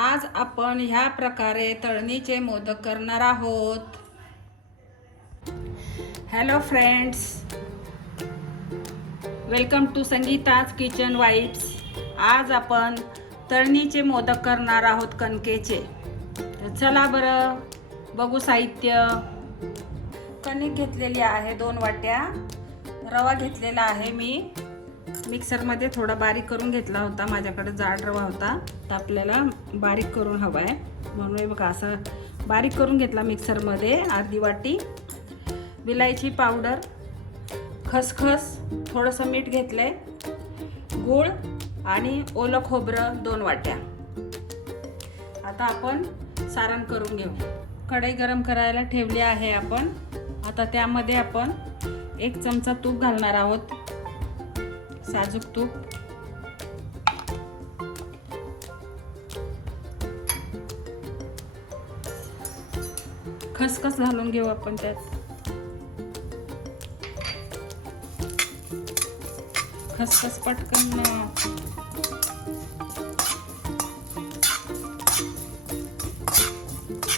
आज आपण ह्या प्रकारे तळणीचे मोदक करणार आहोत. Hello friends welcome to Sangeeta's kitchen vibes आज आपण तळणीचे मोदक करणार आहोत कणकेचे. तर चला बरं बघू साहित्य. कणिक घेतलेली आहे दोन वाट्या. रवा घेतलेला आहे मी. मिक्सरमध्ये थोडा बारीक करून घेतला होता. माझ्याकडे जाड रवा होता. तर आपल्याला बारीक करून हवा आहे. म्हणून बघा असं बारीक करून घेतला मिक्सरमध्ये अर्धी वाटी. विलायची पावडर. खसखस. थोडंसं मीठ घेतलं आहे गूळ आणि ओलं खोबरं दोन वाट्या. आता आपण सारण करून घेऊ. कढई गरम करायला ठेवली आहे आपण. आता त्यामध्ये आपण एक चमचा तूप घालणार आहोत. साजूक तूप खसखस घालून घेऊ आपण त्यात खसखस पटकन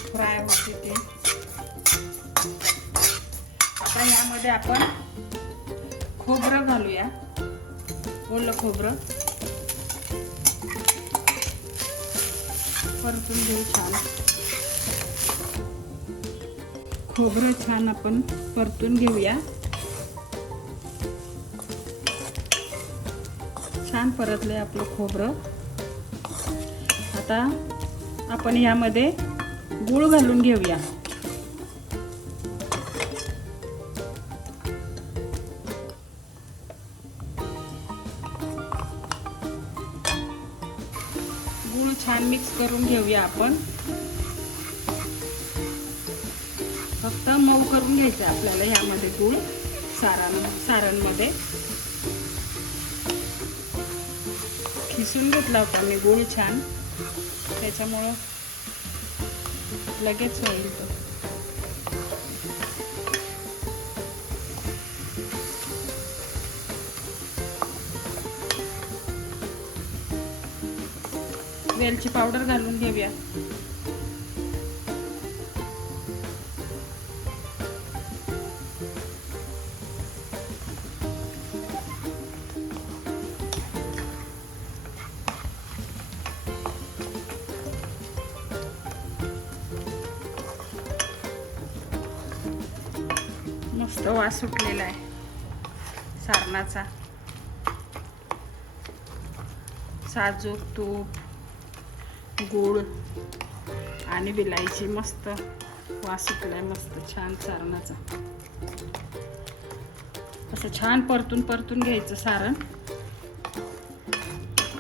फ्राय होते ते आता यामध्ये आपण खोबरं घालूया ओलं खोबरं. परतून घेऊ छान. खोबरं छान आपण परतून घेऊया. छान परतले आपलं खोबरं. आता आपण यामध्ये गूळ घालून घेऊया. करून घेऊया आपण. फक्त मऊ करून घ्यायचं आपल्याला ह्यामध्ये गूळ सारण सारणमध्ये. खिसून घेतला होता मी गूळ छान. त्याच्यामुळं लगेच होईल तो. वेलची पावडर घालून घेऊया. मस्त वास सुटलेला आहे. सारणाचा. साजूक तूप. गूळ आणि विलायची मस्त वास सुटलाय मस्त छान सारणाचा. असं छान परतून परतून घ्यायचं सारण.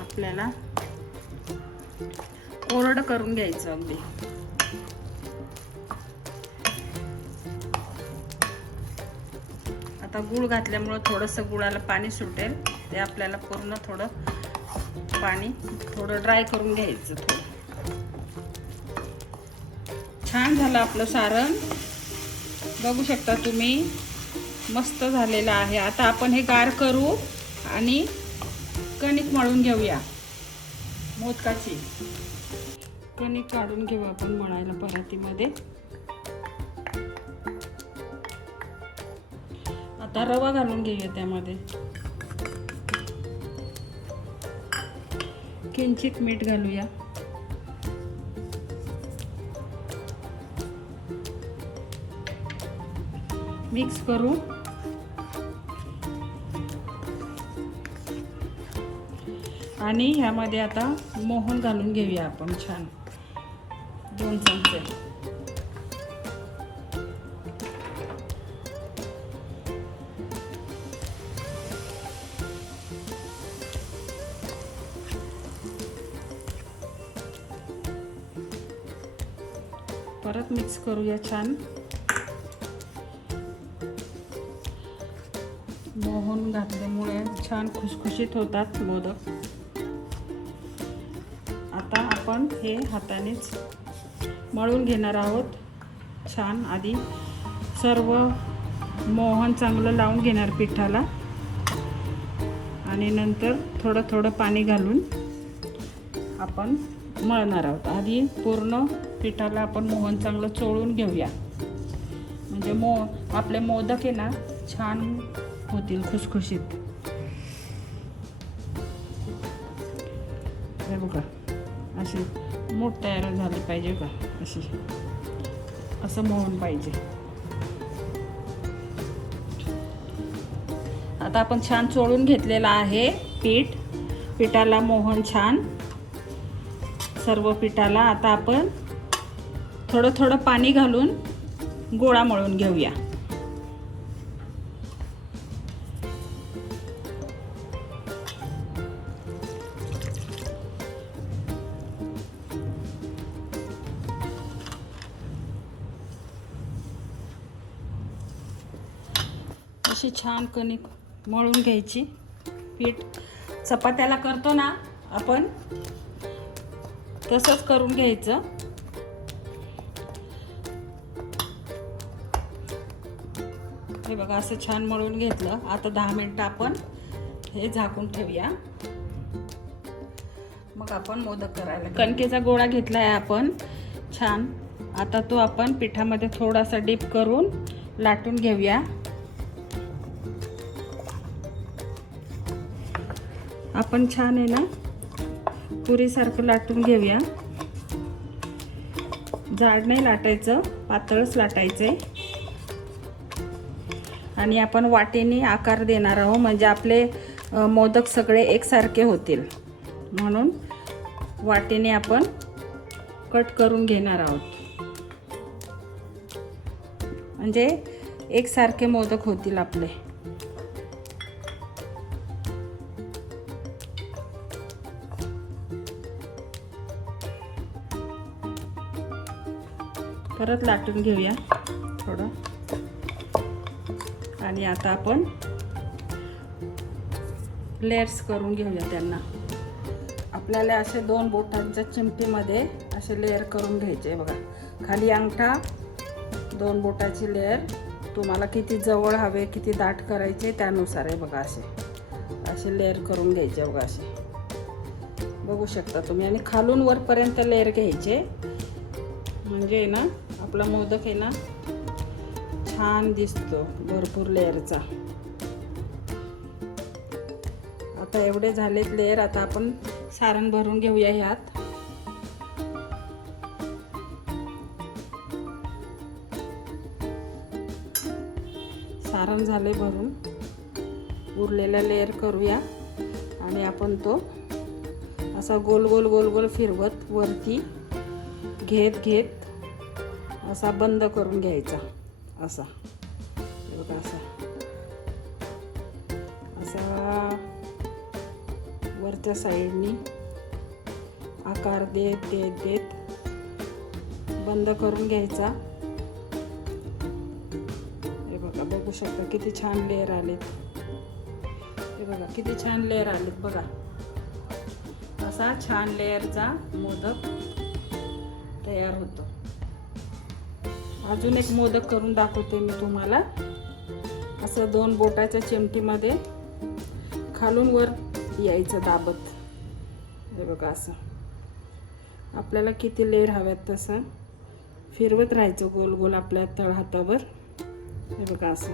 आपल्याला कोरडं करून घ्यायचं अगदी. आता गुळ घातल्यामुळं थोडंसं गुळाला पाणी सुटेल. ते आपल्याला पूर्ण थोडं पाणी थोडं ड्राय करून घ्यायचं थोडं. छान झालं आपलं सारण. बघू शकता तुम्ही मस्त झालेलं आहे. आता आपण हे गार करू आणि कणिक मळून घेऊया. मोदकाची. कणिक काढून घेऊ आपण मळायला परातीमध्ये. आता रवा घालून घेऊया त्यामध्ये. किंचित मीठ घालूया. मिक्स करू. आणि ह्यामध्ये आता मोहन घालून घेऊया आपण छान. दोन चमचे. परत मिक्स करूया छान. मोहन घातल्यामुळे छान खुसखुशीत होतात मोदक आता आपण हे हातानेच मळून घेणार आहोत. छान आधी सर्व मोहन चांगलं लावून घेणार पिठाला. आणि नंतर थोडं थोडं पाणी घालून आपण मळणार आहोत. आधी पूर्ण पिठाला आपण मोहन चांगलं चोळून घेऊया. म्हणजे मो आपले मोदक आहे ना छान होतील खुसखुशीत. हे बघा अशी मूठ तयार झाली पाहिजे का अशी. असं मोहन पाहिजे. आता आपण छान चोळून घेतलेलं आहे पीठ. पिठाला मोहन छान. सर्व पिठाला आता आपण थोडं थोडं पाणी घालून गोळा मळून घेऊया. अशी छान कणिक मळून घ्यायची. पीठ चपात्याला करतो ना आपण तसंच करून घ्यायचं. हे बघा असं छान मळून घेतलं. आता दहा मिनटं आपण हे झाकून ठेवूया. मग आपण मोदक करायला कणकेचा गोळा घेतला आहे आपण. छान. आता तो आपण पिठामध्ये थोडासा डीप करून लाटून घेऊया. आपण छान आहे ना पुरीसारखं लाटून घेऊया. जाड नाही लाटायचं पातळच लाटायचं. आहे आणि आपण वाटेने आकार देणार आहोत म्हणजे आपले मोदक सगळे एकसारखे होतील. म्हणून वाटेने आपण कट करून घेणार आहोत. म्हणजे एकसारखे मोदक होतील आपले. परत लाटून घेऊया थोडं. आणि आता आपण लेअर्स करून घेऊया त्यांना. आपल्याला असे दोन बोटांच्या चिमटीमध्ये असे लेअर करून घ्यायचे बघा. खाली अंगठा दोन बोटाची लेअर तुम्हाला किती जवळ हवे किती दाट करायचे त्यानुसार आहे बघा असे. असे लेअर करून घ्यायचे बघा असे. बघू शकता तुम्ही. आणि खालून वरपर्यंत लेअर घ्यायचे. म्हणजे ना आपला मोदक आहे ना छान दिसतो भरपूर लेअरचा. आता एवढे झालेत लेअर आता आपण सारण भरून घेऊया ह्यात. सारण झाले भरून. उरलेला लेअर करूया आणि आपण तो असा गोल गोल गोल गोल फिरवत वरती घेत घेत असा बंद करून घ्यायचा. असा. बघा असा. असा वरच्या साईडनी आकार देत देत देत बंद करून घ्यायचा. हे बघा बघू शकता किती छान लेअर आलेत. हे बघा किती छान लेअर आलेत बघा. असा छान लेअरचा मोदक तयार होतो. अजून एक मोदक करून दाखवते मी तुम्हाला. असं दोन बोटाच्या चिमटीमध्ये खालून वर यायचं दाबत. हे बघा असं. आपल्याला किती लेअर हव्यात तसं. फिरवत राहायचं गोल गोल आपल्या तळ हातावर. हे बघा असं.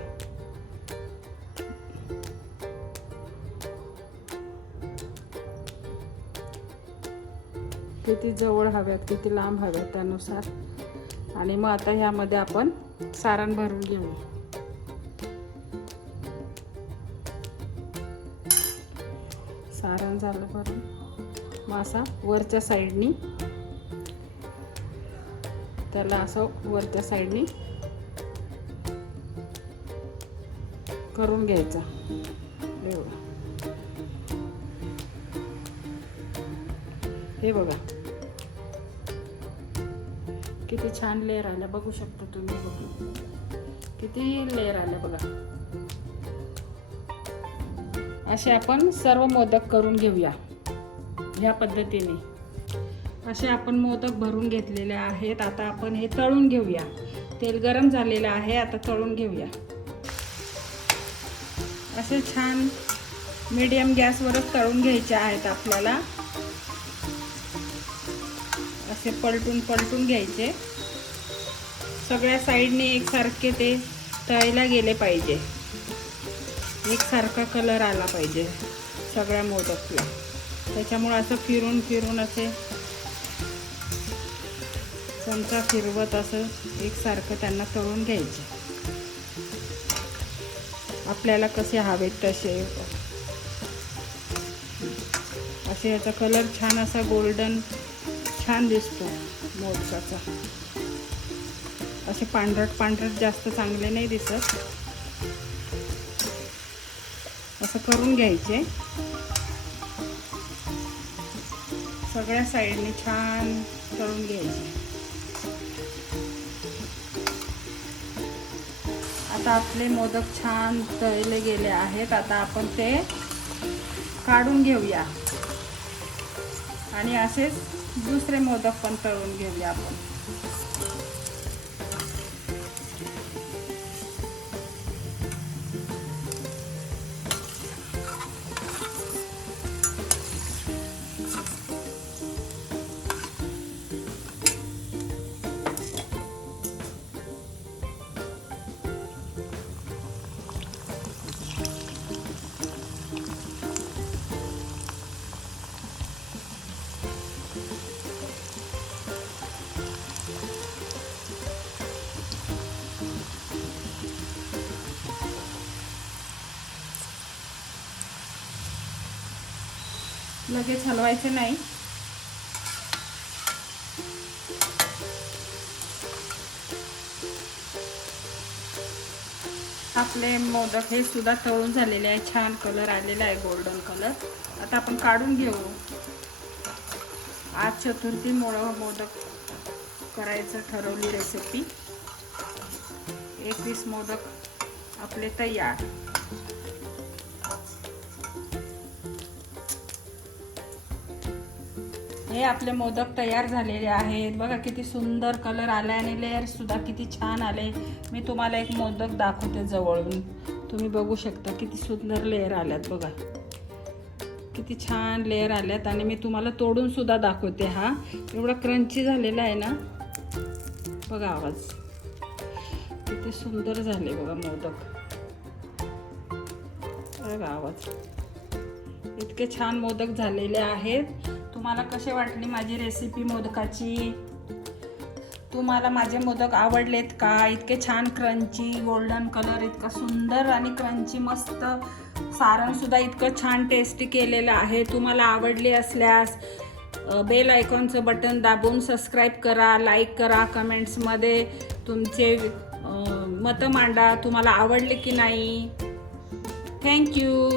किती जवळ हव्यात किती लांब हव्यात त्यानुसार. आणि मग आता ह्यामध्ये आपण सारण भरून घेऊ सारण झालं भरून. मग असा वरच्या साईडनी त्याला असं वरच्या साईडनी करून घ्यायचा. एवढं. हे बघा. किती छान लेअर आलं बघू शकतो तुम्ही. बघू किती लेअर आलं बघा. असे आपण सर्व मोदक करून घेऊया ह्या पद्धतीने. असे आपण मोदक भरून घेतलेले आहेत. आता आपण हे तळून घेऊया. तेल गरम झालेलं आहे आता तळून घेऊया. असे छान मीडियम गॅसवरच तळून घ्यायचे आहेत आपल्याला. असे पलटून पलटून घ्यायचे. सगळ्या साईडने एकसारखे ते तळायला गेले पाहिजे. एकसारखा कलर आला पाहिजे सगळ्या मोदकला. त्याच्यामुळे असं फिरून फिरून असे चमचा फिरवत असं एकसारखं त्यांना तळून घ्यायचे. आपल्याला कसे हवेत तसे. असे याचा कलर छान असा गोल्डन छान दिसतो मोदकाचा. असे पांढरट पांढरट जास्त चांगले नाही दिसत. असं करून घ्यायचे. सगळ्या साईडने छान तळून घ्यायचे. आता आपले मोदक छान तळले गेले आहेत. आता आपण ते काढून घेऊया. आणि असेच दुसरे मोदक पण तळून घेऊया आपण लगेच हलवायचं नाही. आपले मोदक हे सुद्धा तळून झालेले आहे. छान कलर आलेला आहे गोल्डन कलर. आता आपण काढून घेऊ. आज चतुर्थीमुळं मोदक करायचं ठरवली रेसिपी एकवीस मोदक आपले तयार. हे आपले मोदक तयार झालेले आहेत. बघा किती सुंदर कलर आला आणि लेअर सुद्धा किती छान आले. मी तुम्हाला एक मोदक दाखवते जवळून. तुम्ही बघू शकता किती सुंदर लेअर आल्यात बघा. किती छान लेअर आल्यात आणि मी तुम्हाला तोडून सुद्धा दाखवते हा. एवढा क्रंची झालेला आहे ना. बघा आवाज. किती सुंदर झाले बघा मोदक. बघा आवाज. इतके छान मोदक झालेले आहेत. तुम्हाला कसे वाटली माझी रेसिपी मोदकाची? तुम्हाला माझे मोदक आवडलेत का? इतके छान क्रंची गोल्डन कलर इतका सुंदर आणि क्रंची मस्त. सारणसुद्धा इतकं छान टेस्टी केलेलं आहे. तुम्हाला आवडले असल्यास बेल आयकॉनचं बटन दाबून सबस्क्राईब करा लाईक करा कमेंट्समध्ये तुमचे मतं मांडा. तुम्हाला आवडले की नाही? थँक्यू